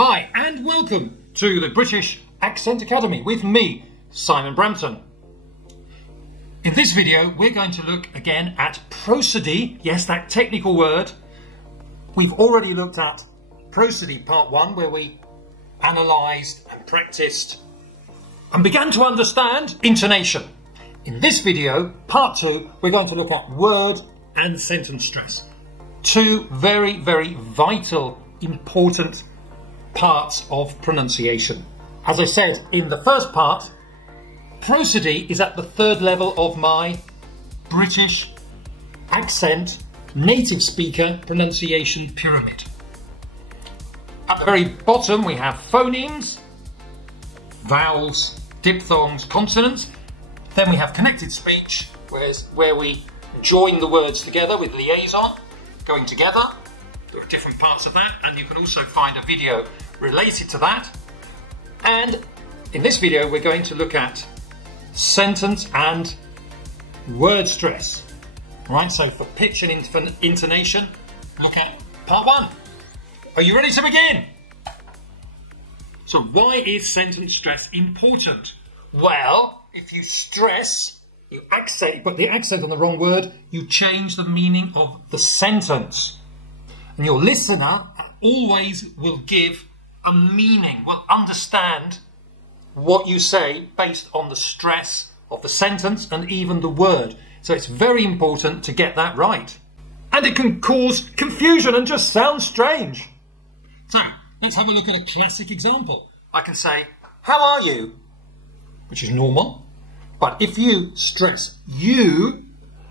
Hi and welcome to the British Accent Academy with me, Simon Brampton. In this video we're going to look again at prosody, yes, that technical word. We've already looked at prosody part 1 where we analysed and practised and began to understand intonation. In this video, part 2, we're going to look at word and sentence stress. Two very, very vital, important parts of pronunciation. As I said in the first part, prosody is at the third level of my British accent native speaker pronunciation pyramid. At the very bottom we have phonemes, vowels, diphthongs, consonants. Then we have connected speech, where we join the words together with liaison, going together. There are different parts of that, and you can also find a video related to that. And in this video we're going to look at sentence and word stress. Right, so for pitch and intonation, look at part 1. Are you ready to begin? So why is sentence stress important? Well, if you stress, you put the accent on the wrong word, you change the meaning of the sentence. And your listener always will give a meaning, will understand what you say based on the stress of the sentence and even the word. So it's very important to get that right. And it can cause confusion and just sound strange. So let's have a look at a classic example. I can say, how are you? Which is normal. But if you stress you,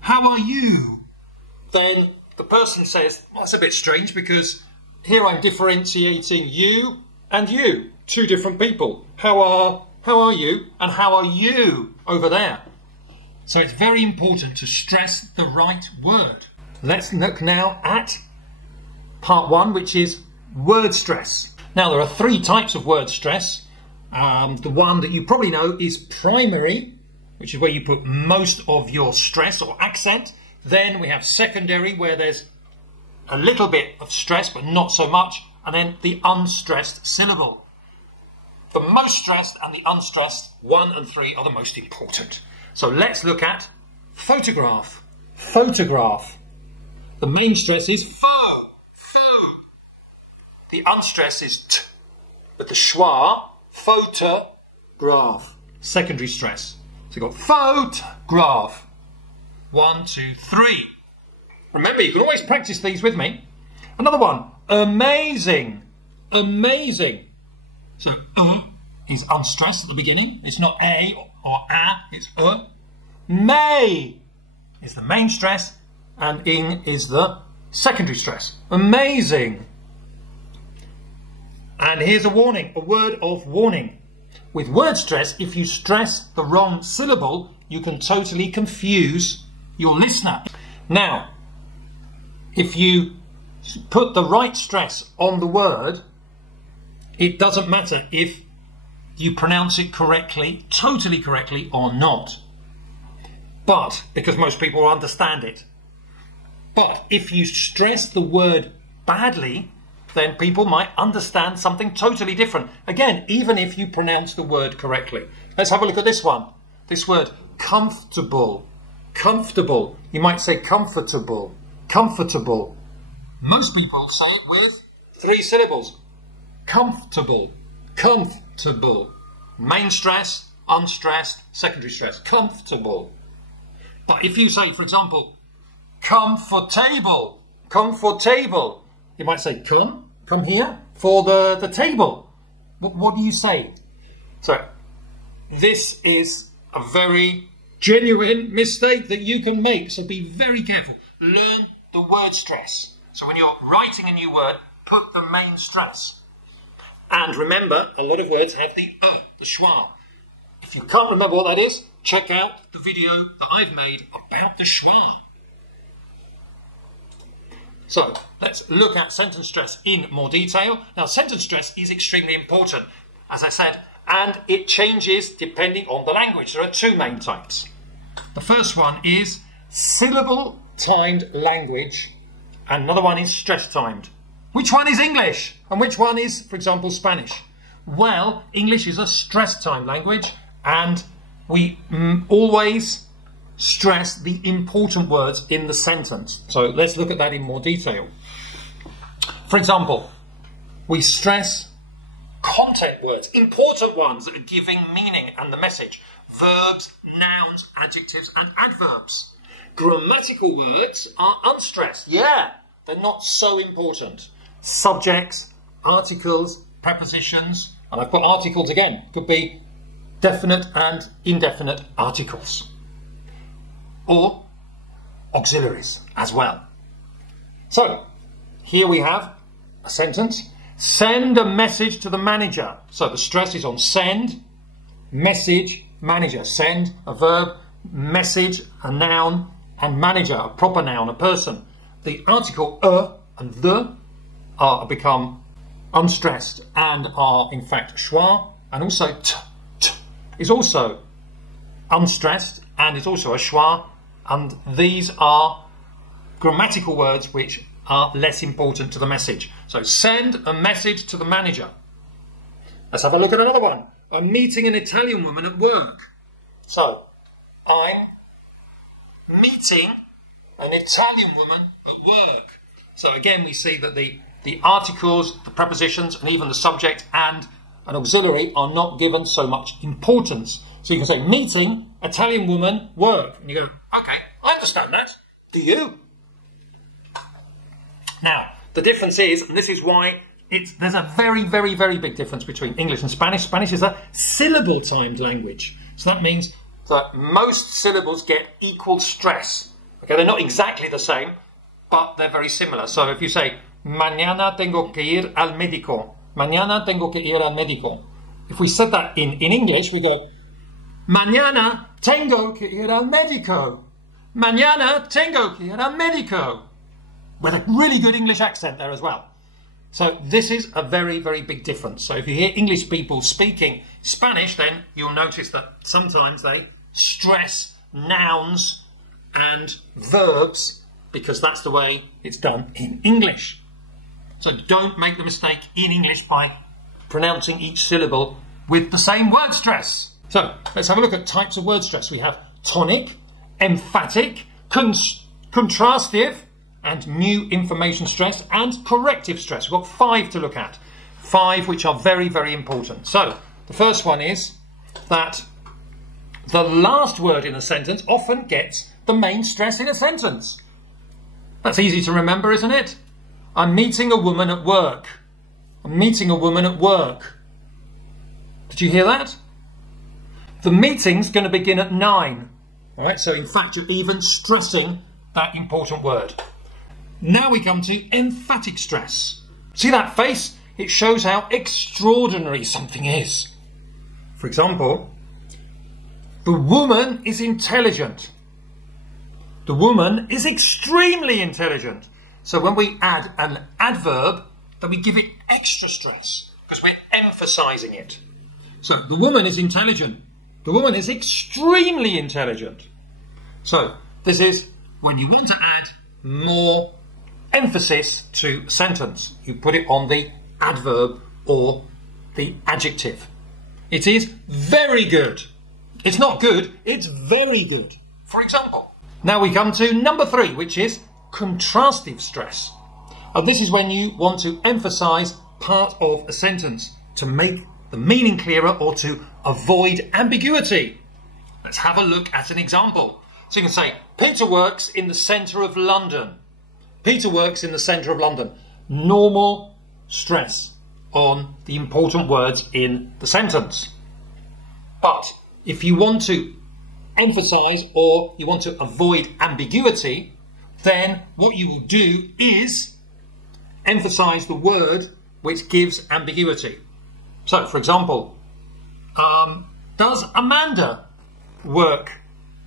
how are you? Then the person says, well, that's a bit strange because here I'm differentiating you and you, two different people. How are you and how are you over there? So it's very important to stress the right word. Let's look now at part 1, which is word stress. Now there are 3 types of word stress. The one that you probably know is primary, which is where you put most of your stress or accent. Then we have secondary, where there's a little bit of stress but not so much, and then the unstressed syllable. The most stressed and the unstressed 1 and 3 are the most important. So let's look at photograph. Photograph. The main stress is pho. The unstressed is t, but the schwa, photograph, secondary stress. So you've got photograph. 1, 2, 3. Remember, you can always practice these with me. Another one, amazing. Amazing. So is unstressed at the beginning. It's not a or a, it's May is the main stress and ing is the secondary stress. Amazing. And here's a warning, a word of warning. With word stress, if you stress the wrong syllable, you can totally confuse your listener. Now, if you put the right stress on the word, it doesn't matter if you pronounce it correctly, totally correctly or not. But, because most people will understand it. But if you stress the word badly, then people might understand something totally different. Again, even if you pronounce the word correctly. Let's have a look at this one. This word, comfortable. Comfortable. You might say comfortable. Comfortable. Most people say it with 3 syllables. Comfortable. Comfortable. Main stress, unstressed, secondary stress. Comfortable. But if you say, for example, comfortable. Comfortable. You might say, come here for the table. What do you say? So, this is a very genuine mistake that you can make. So be very careful. Learn the word stress. So when you're writing a new word, put the main stress. And remember, a lot of words have the schwa. If you can't remember what that is, check out the video that I've made about the schwa. So, let's look at sentence stress in more detail. Now, sentence stress is extremely important, as I said, and it changes depending on the language. There are 2 main types. The first one is syllable-timed language, and another one is stress-timed. Which one is English and which one is, for example, Spanish? Well, English is a stress time language and we always stress the important words in the sentence. So let's look at that in more detail. For example, we stress content words, important ones that are giving meaning and the message. Verbs, nouns, adjectives and adverbs. Grammatical words are unstressed. Yeah, they're not so important. Subjects, articles, prepositions, and I put articles again, could be definite and indefinite articles. Or auxiliaries as well. So, here we have a sentence. Send a message to the manager. So the stress is on send, message, manager. Send, a verb, message, a noun, and manager, a proper noun, a person. The article and the are become unstressed and are in fact schwa, and also t is also unstressed and is also a schwa, and these are grammatical words which are less important to the message. So send a message to the manager. Let's have a look at another one. I'm meeting an Italian woman at work. So I'm meeting an Italian woman at work. So again we see that the articles, the prepositions and even the subject and an auxiliary are not given so much importance. So you can say meeting Italian woman work. And you go, okay, I understand that. Do you? Now, the difference is, and this is why there's a very, very, very big difference between English and Spanish. Spanish is a syllable-timed language. So that means that most syllables get equal stress. Okay, they're not exactly the same, but they're very similar. So if you say, mañana tengo que ir al médico. Mañana tengo que ir al médico. If we said that in English, we go, mañana tengo que ir al médico. Mañana tengo que ir al médico. With a really good English accent there as well. So this is a very, very big difference. So if you hear English people speaking Spanish, then you'll notice that sometimes they stress nouns and verbs because that's the way it's done in English. So don't make the mistake in English by pronouncing each syllable with the same word stress. So let's have a look at types of word stress. We have tonic, emphatic, contrastive, and new information stress and corrective stress. We've got 5 to look at. 5 which are very, very important. So the first one is that the last word in a sentence often gets the main stress in a sentence. That's easy to remember, isn't it? I'm meeting a woman at work. I'm meeting a woman at work. Did you hear that? The meeting's going to begin at 9. All right, so in fact you're even stressing that important word. Now we come to emphatic stress. See that face? It shows how extraordinary something is. For example, the woman is intelligent. The woman is extremely intelligent. So when we add an adverb, then we give it extra stress because we're emphasizing it. So the woman is intelligent. The woman is extremely intelligent. So this is when you want to add more emphasis to a sentence. You put it on the adverb or the adjective. It is very good. It's not good, it's very good. For example. Now we come to number 3, which is contrastive stress. And this is when you want to emphasize part of a sentence to make the meaning clearer or to avoid ambiguity. Let's have a look at an example. So you can say, Peter works in the centre of London. Peter works in the centre of London. Normal stress on the important words in the sentence. But if you want to emphasize or you want to avoid ambiguity, then what you will do is emphasize the word which gives ambiguity. So, for example, does Amanda work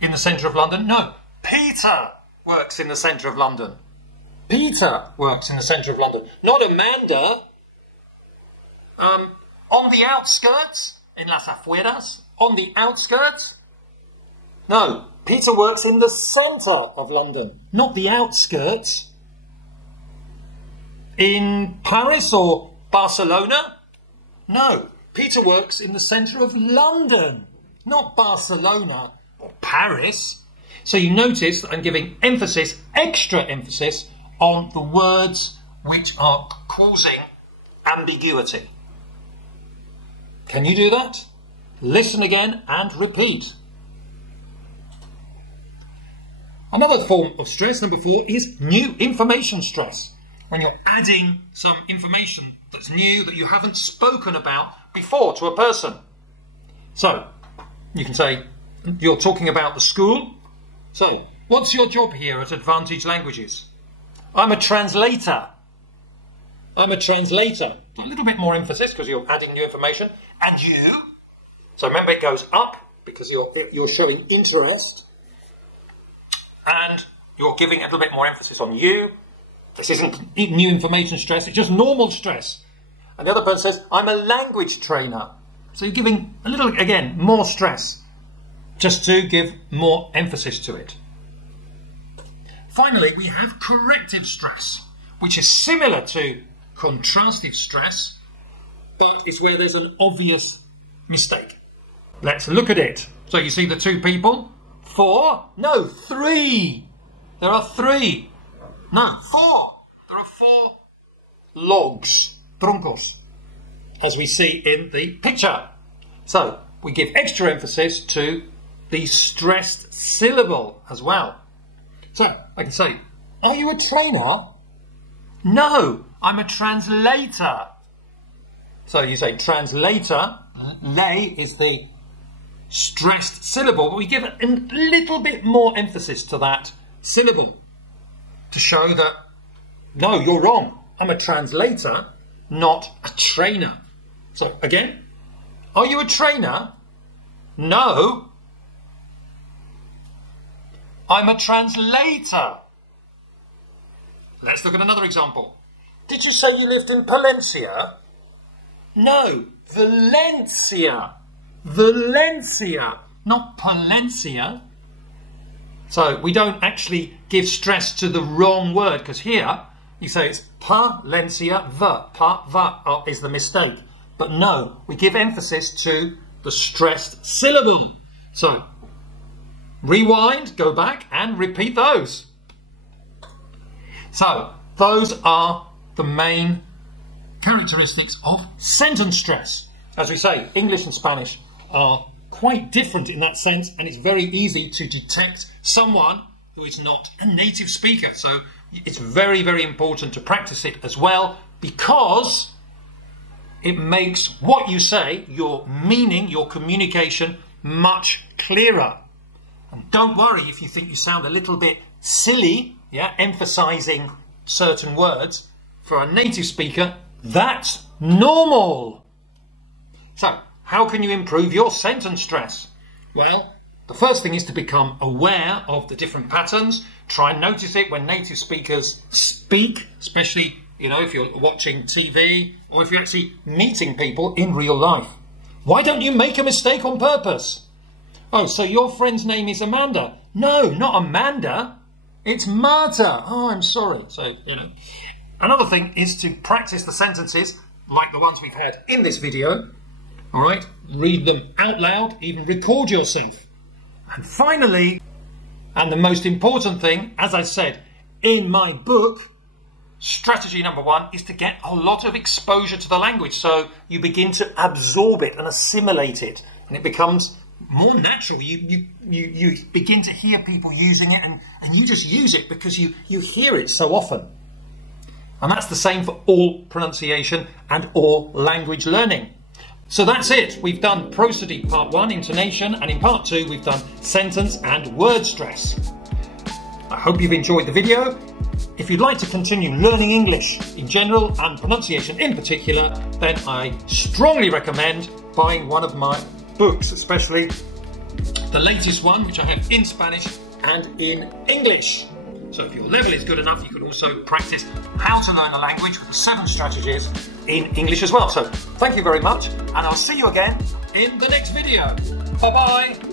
in the centre of London? No, Peter works in the centre of London. Peter works in the centre of London, not Amanda. On the outskirts, in las afueras, on the outskirts. No, Peter works in the centre of London, not the outskirts. in Paris or Barcelona? No, Peter works in the centre of London, not Barcelona or Paris. So you notice that I'm giving emphasis, extra emphasis, on the words which are causing ambiguity. Can you do that? Listen again and repeat. Another form of stress, number 4, is new information stress. When you're adding some information that's new that you haven't spoken about before to a person. So, you can say, you're talking about the school. So, what's your job here at Advantage Languages? I'm a translator. I'm a translator. A little bit more emphasis because you're adding new information. And you? So remember, it goes up because you're showing interest. And you're giving a little bit more emphasis on you. This isn't new information stress, it's just normal stress. And the other person says, I'm a language trainer. So you're giving a little, again, more stress, just to give more emphasis to it. Finally, we have corrective stress, which is similar to contrastive stress, but it's where there's an obvious mistake. Let's look at it. So you see the 2 people? 4? No, 3. There are 3. No, 4. There are 4 logs, troncos, as we see in the picture. So we give extra emphasis to the stressed syllable as well. So I can say, are you a trainer? No, I'm a translator. So you say translator, lay is the stressed syllable, but we give a little bit more emphasis to that syllable to show that, no, you're wrong. I'm a translator, not a trainer. So again, are you a trainer? No. I'm a translator. Let's look at another example. Did you say you lived in Palencia? No, Valencia. Valencia, not Palencia. So we don't actually give stress to the wrong word, because here you say it's Palencia, va is the mistake. But no, we give emphasis to the stressed syllable. So rewind, go back and repeat those. So those are the main characteristics of sentence stress. As we say, English and Spanish are quite different in that sense, and it's very easy to detect someone who is not a native speaker. So it's very, very important to practice it as well, because it makes what you say, your meaning, your communication, much clearer. And don't worry if you think you sound a little bit silly, emphasizing certain words. For a native speaker, that's normal. So, how can you improve your sentence stress? Well, the first thing is to become aware of the different patterns. Try and notice it when native speakers speak, especially, if you're watching TV or if you're actually meeting people in real life. Why don't you make a mistake on purpose? Oh, so your friend's name is Amanda? No, not Amanda. It's Marta. Oh, I'm sorry. So, Another thing is to practice the sentences like the ones we've had in this video. All right, read them out loud, even record yourself. And finally, and the most important thing, as I said in my book, strategy number 1 is to get a lot of exposure to the language, so you begin to absorb it and assimilate it, and it becomes more natural. You begin to hear people using it, and you just use it because you hear it so often. And that's the same for all pronunciation and all language learning. So that's it. We've done prosody part 1, intonation, and in part 2 we've done sentence and word stress. I hope you've enjoyed the video. If you'd like to continue learning English in general and pronunciation in particular, then I strongly recommend buying one of my books, especially the latest one, which I have in Spanish and in English. So if your level is good enough, you can also practice how to learn a language with the 7 strategies in English as well. So thank you very much, and I'll see you again in the next video. Bye-bye.